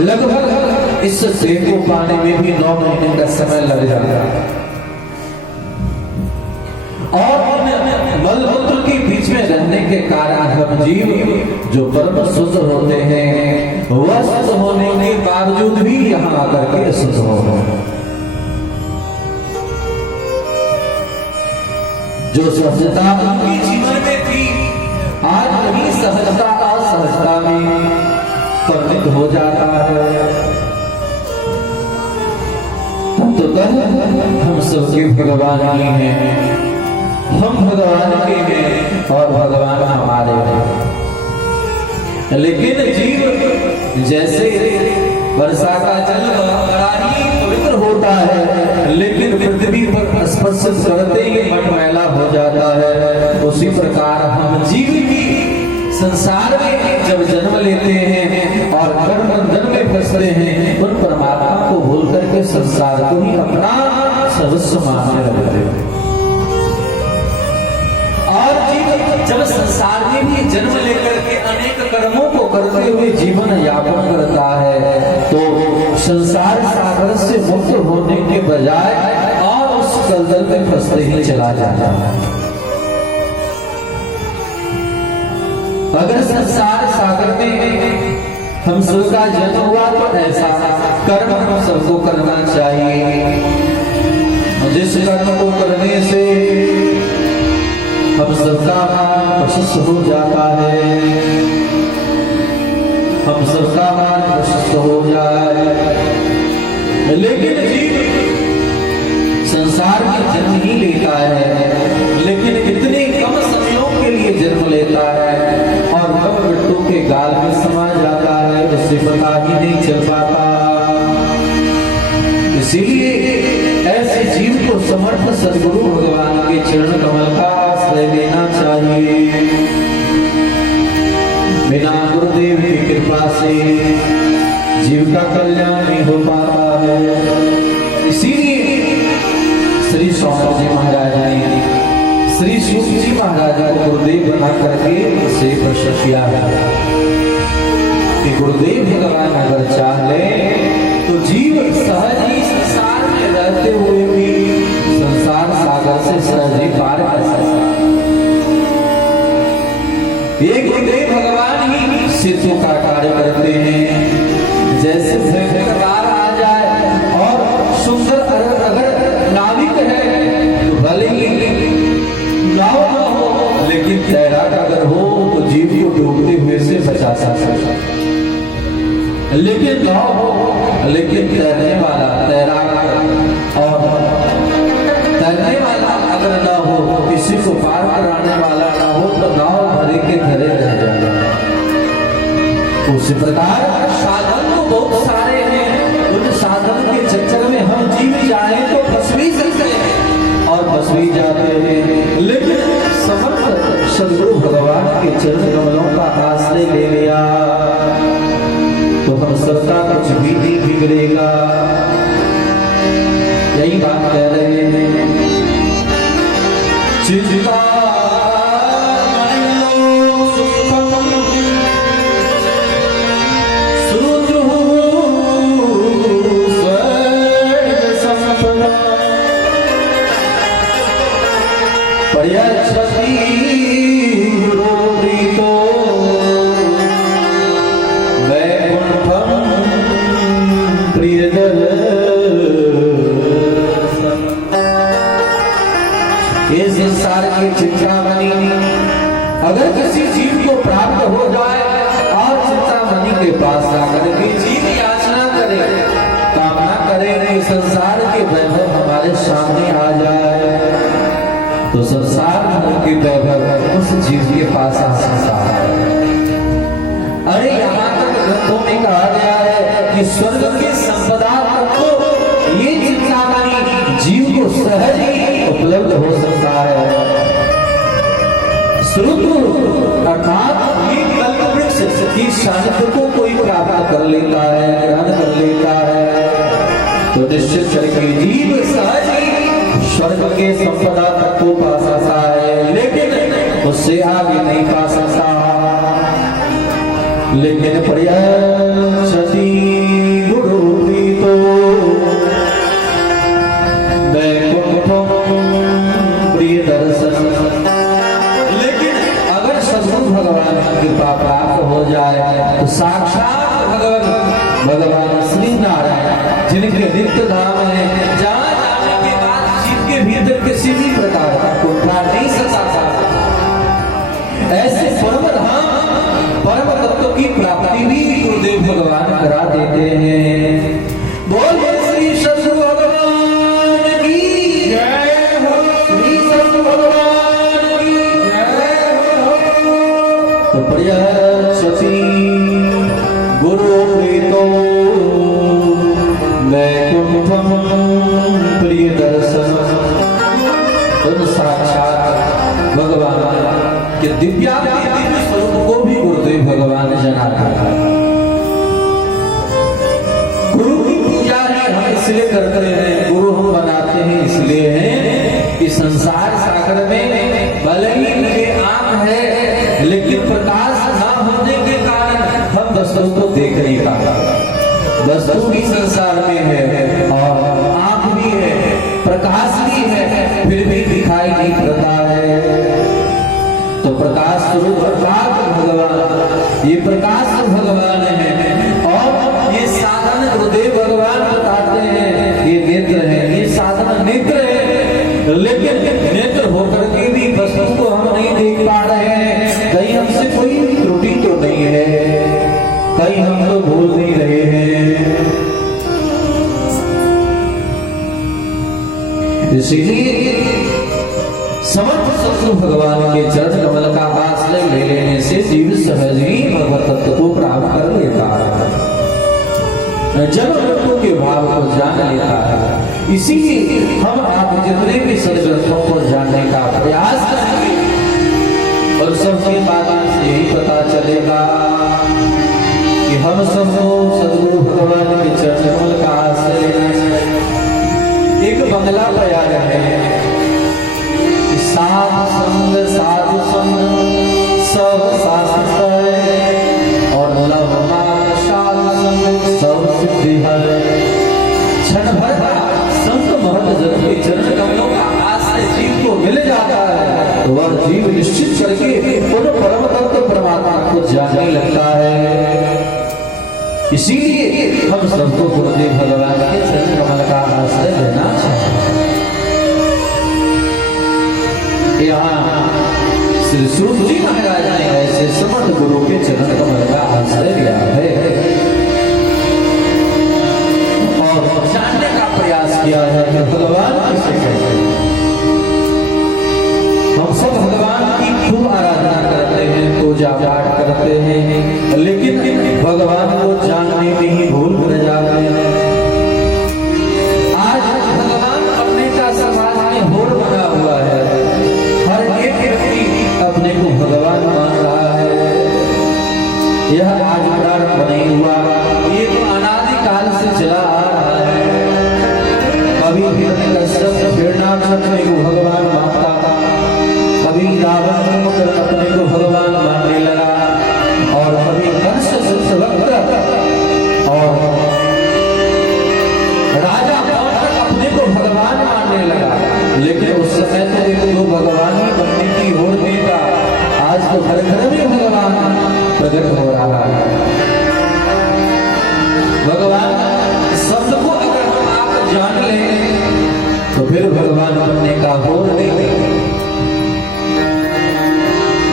लगभग इस देह को पाने में भी 9 महीने का समय लग जाता है और मलमूत्र के बीच में रहने के कारण हम जीव जो परम शुद्ध होते हैं वह शुद्ध होने के बावजूद भी यहाँ आकर के अशुद्ध हो गए। जो सहजता उनके जीवन में थी आज वही सहजता असहजता में परिणत हो जाता है। तब हम सबके भगवान ही हैं, हम भगवान के हैं और भगवान हमारे हैं। लेकिन जीव जैसे वर्षा का जल बड़ा ही पवित्र होता है लेकिन पृथ्वी पर स्पर्श करते ही मटमैला हो जाता है, उसी प्रकार हम जीव भी संसार में जब जन्म लेते हैं और कर्म बंधन में फंसते हैं उन परमात्मा को भूल करके संसार को ही अपना सर्वस्व मानने लगते हैं। और जीव जब संसार में भी जन्म लेकर के अनेक कर्मों को करते हुए जीवन यापन करता है तो संसार सागर से मुक्त होने के बजाय और उस दलदल में फंसते ही चला जाता है। अगर संसार सागर में हम सबका जन्म हुआ तो ऐसा कर्म हम सबको करना चाहिए जिस कर्म को करने से हम सबका मान प्रशस्त हो जाता है, हम सबका मान प्रशस्त हो जाए। लेकिन जीव संसार में जन्म ही लेता है लेकिन इतने कम समयों के लिए जन्म लेता है और कब मृत्यु के गाल में समा जाता है उससे पता ही नहीं चल पाता। इसीलिए ऐसे जीव को समर्थ सद्गुरु भगवान के चरण कमल का आश्रय लेना चाहिए। बिना गुरुदेव की कृपा से जीव का कल्याण नहीं हो पाता है। इसीलिए श्री स्वामी जी महाराज ने श्री सूत जी महाराज को गुरुदेव बना करके उसे प्रश्न किया है कि गुरुदेव भगवान अगर चाहे तो जीव सहज ही संसार में रहते हुए भी संसार सागर से सहज ही पार कर सकता है। ये गुरुदेव भगवान ही सिद्धों का कार्य करते हैं। जैसे बार आ जाए और सुंदर अगर नाविक है तो भले ही नाव न हो लेकिन तैराक अगर हो तो जीव को डूबते हुए से बचा सकता है। लेकिन नाव हो लेकिन तैरने वाला तैराक और तैरने वाला अगर न हो किसी को पार कराने वाला न हो तो नाव भरे के धरे रह जाएगा। उसी प्रकार साधन तो बहुत सारे हैं, उन साधन के चक्कर में हम जीव जाए तो फंस भी सकते हैं और फंस भी जाते हैं। लेकिन समर्थ सद्गुरु भगवान के चरण कमलों का आश्रय ले लिया तो हम सबका कुछ भी नहीं बिगड़ेगा। यही बात कह रहे हैं। चिंता अगर किसी जीव को प्राप्त हो जाए और चिंतामणि के पास आकर के जीव याचना करे कामना करे कि संसार के वैभव हमारे सामने आ जाए तो संसार के वैभव उस जीव के पास आ सकता है। अरे यहाँ तक ग्रंथों में कहा गया है कि स्वर्ग की संपदा को ये चिंतामणि जीव को सहज ही उपलब्ध हो सकता है। अर्थात ये कल्पवृक्ष की शांति को कोई प्राप्त कर लेता है, ग्रहण कर लेता है तो निश्चित करके जीव सहज ही स्वर्ग के संपदा तक को पा सकता है लेकिन उससे आगे नहीं पा सकता। लेकिन प्रयासती गुरु प्रीतो वैकुंठम प्रिय दर्शन। लेकिन अगर सदगुरु भगवान की कृपा प्राप्त हो जाए तो साक्षात भगवान श्री नारायण जिनके नित्य धाम है, जहाँ जाने के बाद जिनके भीतर किसी भी प्रकार का कुंठा नहीं सकता, ऐसे परम धाम परम तत्व की प्राप्ति भी गुरुदेव भगवान करा देते हैं। बोल श्री सद्गुरु भगवान की जय हो, श्री सद्गुरु भगवान की जय हो। तो प्रयासती गुरु प्रीतो वैकुंठम प्रिय दर्शन। उन साक्षात भगवान के दिव्य स्वरूप को भी गुरुदेव भगवान जनाता है। गुरु की पूजा हम इसलिए करते हैं, गुरु हम बनाते हैं इसलिए हैं कि संसार सागर में भले ही मेरे आंख है लेकिन प्रकाश न होने के कारण हम वस्तु को देख नहीं पाते। वस्तु भी संसार में है और आंख भी है, प्रकाश भी है, फिर भी दिखाई नहीं पड़ता है। तो प्रकाश स्वरूप भगवान, ये प्रकाश भगवान है और ये साधन गुरुदेव भगवान बताते हैं ये नेत्र है, ये साधन नेत्र है। लेकिन नेत्र होकर के भी वस्तु को हम नहीं देख पा रहे हैं। कहीं हमसे कोई त्रुटि तो नहीं है, कहीं हम तो भूल नहीं रहे हैं। इसीलिए समर्थ सद्गुरु भगवान के चरण कमल का आश्रय ले लेने से जीव सहज ही भगवत तत्व को प्राप्त कर लेता है, जब तत्व के भाव को जान लेता है। इसीलिए हम आप जितने भी सदग्रंथों को जानने का प्रयास करेंगे और सबके बातों से यही पता चलेगा कि हम सबको सद्गुरु भगवान के चरण कमल का आश्रय लेना चाहिए। एक बंगला तैयार है, साधु संग साधु संग सब शास्त्र है और लव मान साधु संग सब सिद्धि है। क्षण भर संत महत जन के चरण कमलों का आश्रय जीव को मिल जाता है तो वह जीव निश्चित करके उन परम तत्व परमात्मा को जानने लगता है। इसीलिए हम सबको गुरुदेव भगवान के चरण कमल का आश्रय लेना चाहिए। यहाँ श्री सूत जी महाराज ने ऐसे समर्थ गुरु के चरण कमल का आश्रय लिया है और जानने का प्रयास किया है कि भगवान किसे कहते हैं। हम सब भगवान की खूब आराधना करते हैं, पूजा पाठ करते हैं, लेकिन भगवान को जानने में ही भूल कर जाते हैं। आज भगवान अपने का समाज में होड़ बना हुआ है, अपने को भगवान मान रहा है। यह आज प्रारंभ नहीं हुआ, ये तो अनादि काल से चला आ रहा है। कभी हिरण्यकश्यप अपने को भगवान मानता था, कभी रावण अपने को भगवान मानने लगा और कभी कंस और राजा अपने को भगवान मानने लगा। लेकिन उस समय तो भगवान ही बनने की होड़ में था, आज तो घर घर में भगवान प्रकट हो रहा है। भगवान शब्द को अगर हम आप जान लें तो फिर भगवान बनने का होड़ नहीं।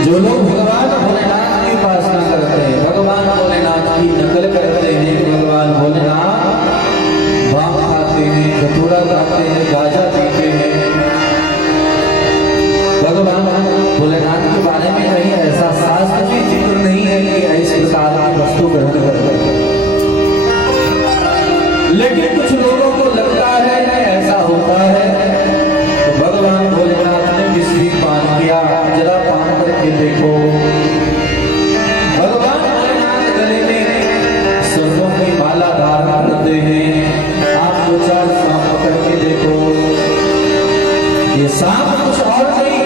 जो लोग भगवान भोलेनाथ की उपासना करते हैं, भगवान भोलेनाथ की नकल करते हैं, भगवान भोलेनाथ भांग खाते हैं, धतूरा खाते हैं, गांजा पीते हैं, भगवान भोलेनाथ के बारे में कहीं ऐसा शास्त्र में जिक्र नहीं है कि इस प्रकार की वस्तु ग्रहण करते हैं। लेकिन कुछ लोगों को लगता है कि ऐसा होता है तो भगवान भोलेनाथ ने विष भी पान किया, जरा पान करके देखो। भगवान भोलेनाथ गले में सरसों की माला धारण करते हैं, आप 2-4 सांप पकड़ के देखो। ये सांप कुछ और नहीं,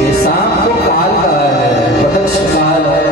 ये सांप तो काल का है, प्रत्यक्ष काल है।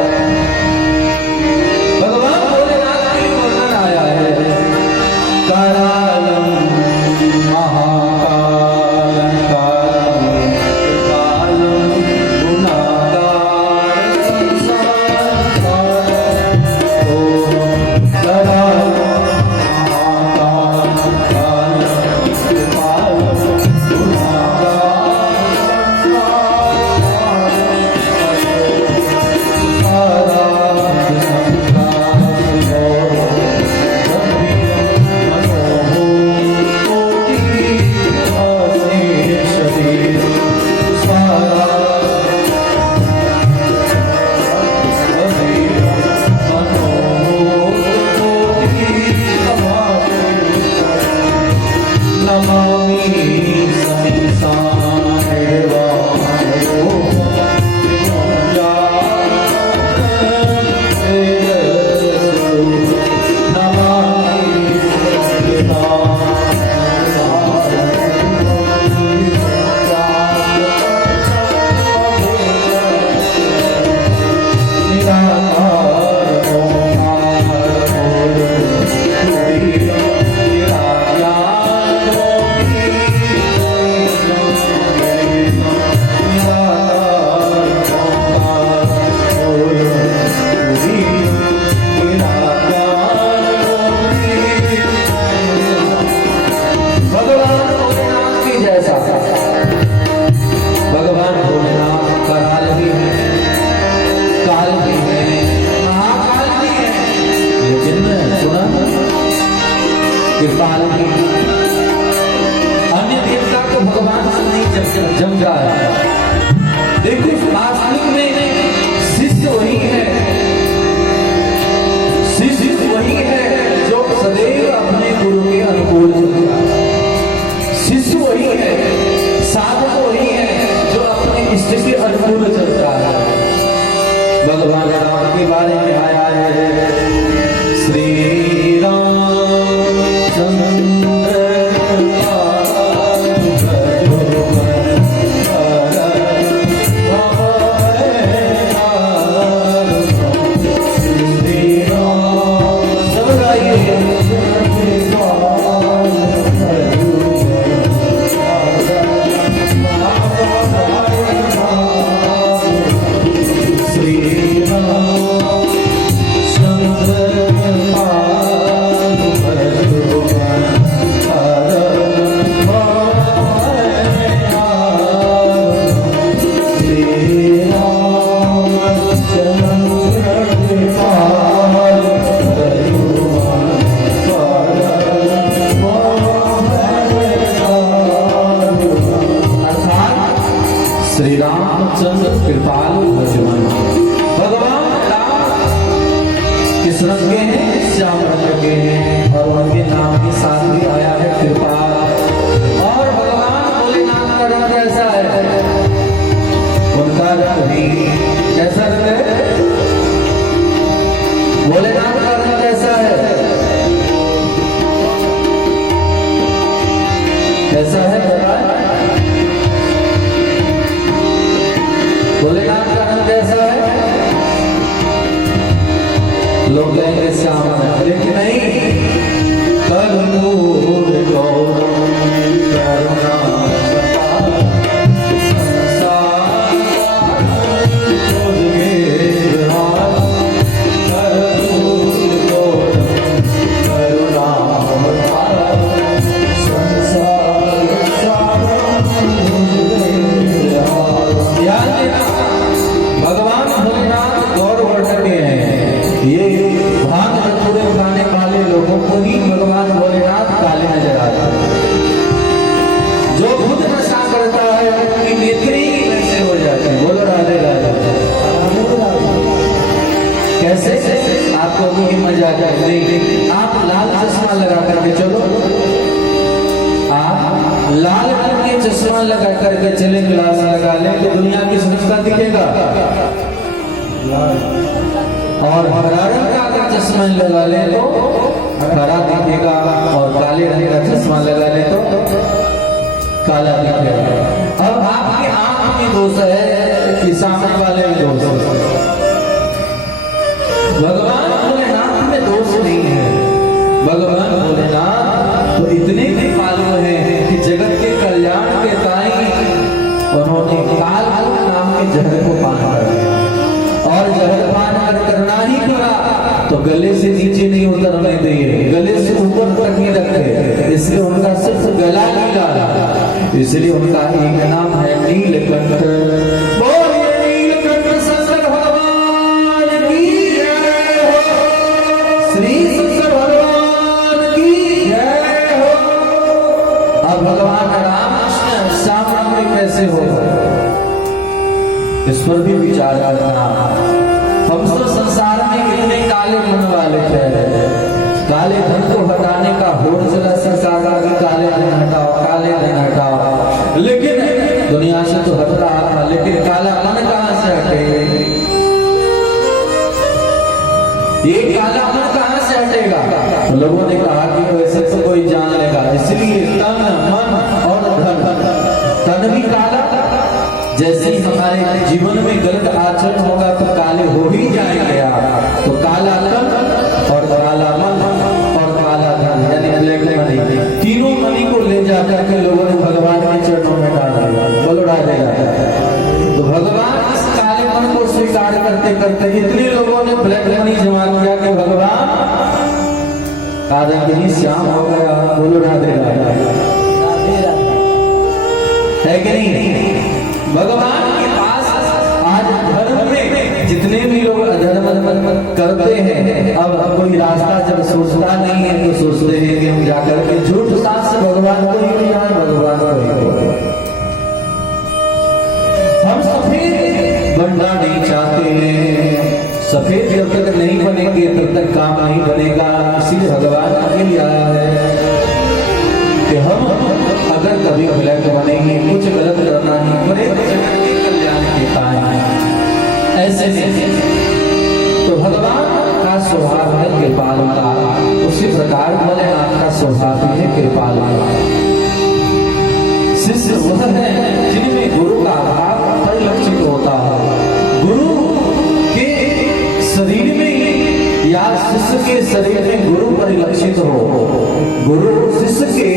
कृपाल की अन्य देवता को भगवान से नहीं जम रहा है। देखो वास्तविक में शिष्य वही है, शिष्य वही है जो सदैव अपने गुरु के अनुकूल चलता है। शिष्य वही है, साधक वही है जो अपने इष्ट के अनुकूल चलता है। भगवान राम के बारे में आया है, श्री राम चंद्र श्री रामचंद्र कृपालु भजमान। भगवान राम किस रंग के हैं? श्याम रंग के हैं, और उनके नाम के साथ भी आया है कृपाल। और भगवान भोलेनाथ का रंग कैसा है? उनका रंग भी कैसा रंग है? भोलेनाथ का रंग कैसा है? कैसा है बताएं? भोलेनाथ का रंग कैसा है? लोग कहेंगे श्याम है, लेकिन नहीं, कर्पूर गौरम करुणा आपको भी मजा आ जाए। आप लाल चश्मा लगा करके चलो, आप लाल रंग के चश्मा लगा करके चले, ग्लास लगा ले तो दुनिया की सुंदरता दिखेगा। और हरा रंग का अगर चश्मा लगा ले तो हरा दिखेगा, और काले रंग का चश्मा लगा ले तो काला दिखेगा। अब आपकी आंख में दोष है कि सामने वाले में दोष है। भगवान भोलेनाथ में दोष नहीं है। भगवान भोलेनाथ तो इतने कृपालु हैं कि जगत के कल्याण के ताई उन्होंने काल नाम के जहर को पान कर दिया, और जहर पान करना ही पड़ा तो गले से नीचे नहीं उतरने दिए, गले से ऊपर तक ही रखे, इसलिए उनका सिर्फ गला नीला, इसलिए उनका एक नाम है नीलकंठ। भगवान रामकृष्ण श्याम रंग में कैसे हो, इस पर भी विचार करना। हम तो संसार में कितने काले मन वाले थे, काले धन को हटाने का होड़ चला सरकार का कि काले धन हटाओ, काले धन हटाओ, लेकिन दुनिया से तो हट रहा था, लेकिन काला मन कहां से हटेगा? ये काला मन कहां से हटेगा? तो लोगों ने कहा कि वैसे तो कोई जान लेगा, इसलिए तन मन और धन, तन भी काला, जैसे ही हमारे जीवन में गलत आचरण होगा तो काले हो ही जाएंगे आप। तो काला तन और काला मन और काला धन यानी ब्लैक मनी, तीनों मनी को ले जाकर के लोगों ने भगवान के चरणों में डाल दिया। बोलो राधे राधे। तो भगवान इस काले मन को स्वीकार करते करते इतने लोगों ने ब्लैक मनी जमा किया कि भगवान आधा ही श्याम हो गया। बोलो राधे राधे। है कि नहीं? भगवान के पास आज धर्म में जितने भी लोग अधर्म करते हैं। अब कोई रास्ता जब सोचता नहीं है तो सोचते हैं कि हम जाकर के झूठ सांस से भगवान को ही यार भगवान को ही। हम सफेद बनना नहीं चाहते हैं, सफेद जब तक नहीं बनेंगे तब तक काम नहीं बनेगा। इसीलिए भगवान आगे आया है कि हम अगर कभी ब्लैक बनेंगे, कुछ गलत करना नहीं पड़े, जगत के कल्याण के पाए ऐसे नहीं। तो भगवान का स्वभाव है कृपाल वाला, उसी प्रकार भोलेनाथ का स्वभाव भी है कृपाल वाला। शिष्य वह है जिनमें गुरु का भाव परिलक्षित होता है। गुरु के शरीर में या शिष्य के शरीर में गुरु परिलक्षित हो, गुरु शिष्य के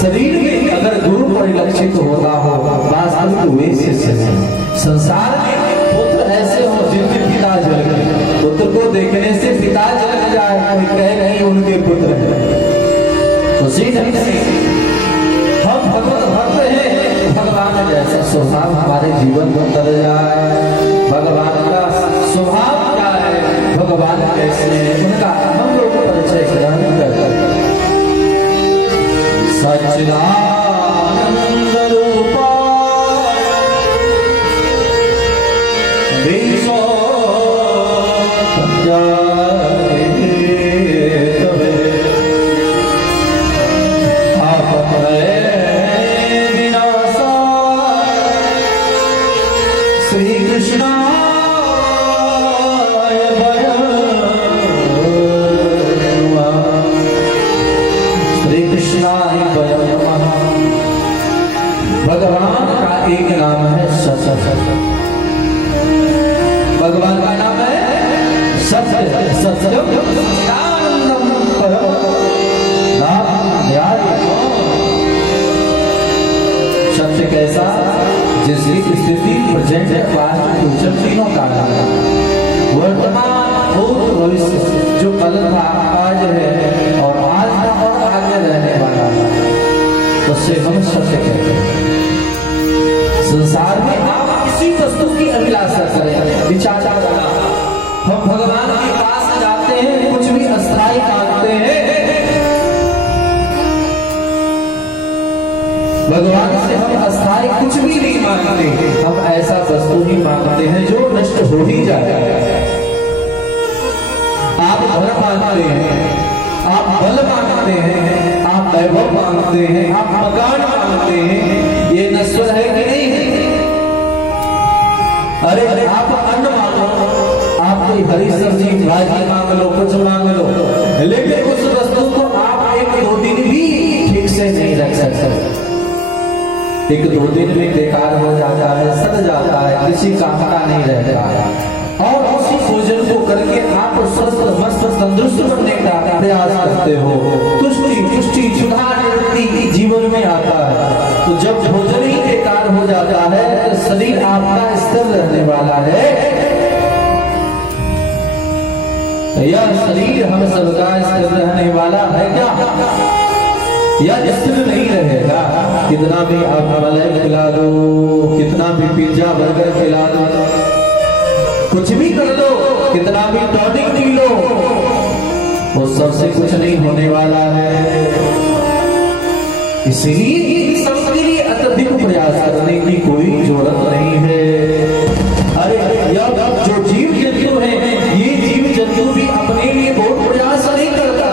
शरीर में अगर गुरु परिलक्षित होता हो, वास्तविक वे शिष्य हैं। संसार में पुत्र ऐसे हो जिनके पिता जल गए, पुत्र को देखने से पिता जल जाए, कोई कहे नहीं उनके पुत्र हैं। उसी ढंग से हम भगवत भक्त हैं, भगवान जैसा स्वभाव हमारे जीवन में उतर जाए। भगवान का स्वभाव क्या है, भगवान कैसे है, उनका हम लोग परिचय ग्रहण करते हैं। सच्चिदानंद रूपाय विश्व श्री कृष्णाय वयम् श्री कृष्णाय वयम् नमः। भगवान का एक नाम है सत्य, भगवान का नाम है सत्य। सत्यम सच्चिदानंदम परम नाम ध्यान। सत्य कैसा, जिसकी स्थिति प्रेजेंट है, पास्ट फ्यूचर तीनों का नाम है। वर्तमान भूत भविष्य, जो कल था आज है और आज था और आगे रहने वाला है, उससे हम सत्य कहते हैं। संसार में आप किसी वस्तु की अभिलाषा करें, विचार करना। हम भगवान के पास जाते हैं, कुछ भी अस्थायी मांगते हैं, भगवान से हम अस्थायी कुछ भी नहीं मांगते, हम ऐसा वस्तु ही मांगते हैं जो नष्ट हो ही जाए। आप धन मांगते हैं, आप बल मांगते हैं, आप वैभव मांगते हैं, आप मकान मांगते हैं, ये नश्वर है कि नहीं है? अरे आप अन्न मांगो, आप कोई हरी सब्जी भाजी मांग लो, कुछ मांग लो, लेकिन उस वस्तु को आप एक दो दिन भी ठीक से नहीं रख सकते। एक दो दिन में बेकार हो जाता है, सड़ जाता है, किसी काम का नहीं रहता है। और उसी भोजन को करके आप स्वस्थ मस्त तंदुरुस्त बनने का प्रयास करते हो, तुष्टि पुष्टि सुधार निवृत्ति जीवन में आता है। तो जब भोजन ही बेकार हो जाता है तो शरीर आपका स्थिर रहने वाला है। यह शरीर हम सबका स्थिर रहने वाला है क्या? यह स्थिर नहीं रहेगा। कितना भी आप मलाई खिला दो, कितना भी पिज्जा बर्गर खिला दो, कुछ भी कर दो, कितना भी टॉनिक पी लो, वो सबसे कुछ नहीं होने वाला है। इसलिए सबके लिए अत्यधिक प्रयास करने की कोई जरूरत नहीं है। अरे यह जो जीव जंतु है, ये जीव जंतु भी अपने लिए बहुत प्रयास नहीं करता।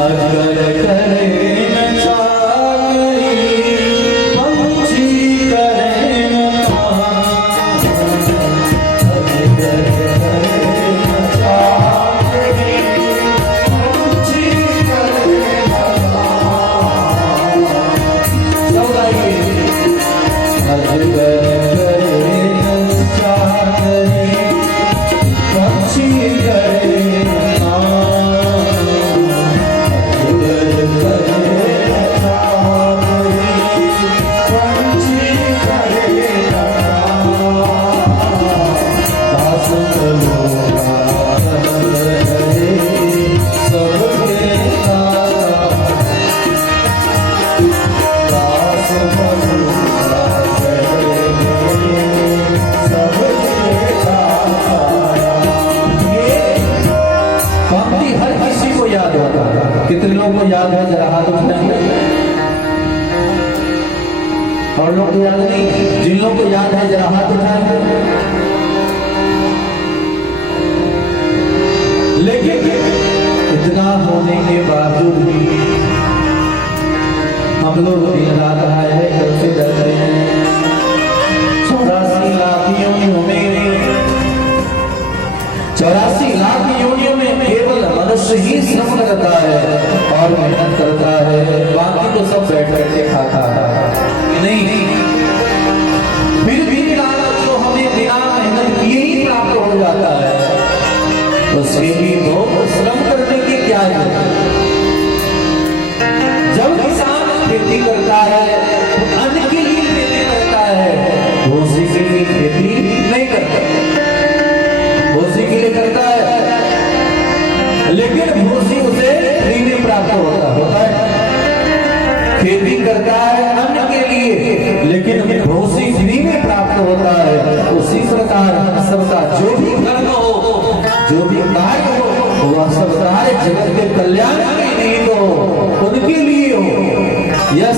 अगर करे न चाहे पंछी करे न चाहे, अगर करे न चाहे पंछी करे न चाहे, सब गाइए। अगर करे न चाहे पंछी करे न चाहे, को याद है जरा हाथ उठाएंगे? और लोग को याद नहीं? जिन लोगों को याद है जरा हाथ उठाएंगे। लेकिन इतना होने के बावजूद भी हम लोग दिन रात आए हैं, घर से डरते हैं। 84 लाख योनियों में 84 लाख योनियों में केवल मनुष्य ही श्रम करता है और मेहनत करता है, बाकी तो सब बैठ बैठ के खाता है। नहीं, फिर भी जो हमें बिना मेहनत किए ही प्राप्त हो जाता है, उसके लिए तो श्रम करने की क्या जरूरत? जब किसान खेती करता है तो अन्न के लिए खेती करता है, भूसी के लिए खेती नहीं करता। भूसी के लिए करता है, लेकिन भूसी उसे फ्री में प्राप्त होता है। खेती करता है अन्न के लिए, लेकिन भूसी फ्री में प्राप्त होता है। उसी प्रकार सबका जो भी कर्म हो, जो भी कार्य हो, वह सब सारे जगत के कल्याण के लिए हो, उनके लिए हो। यह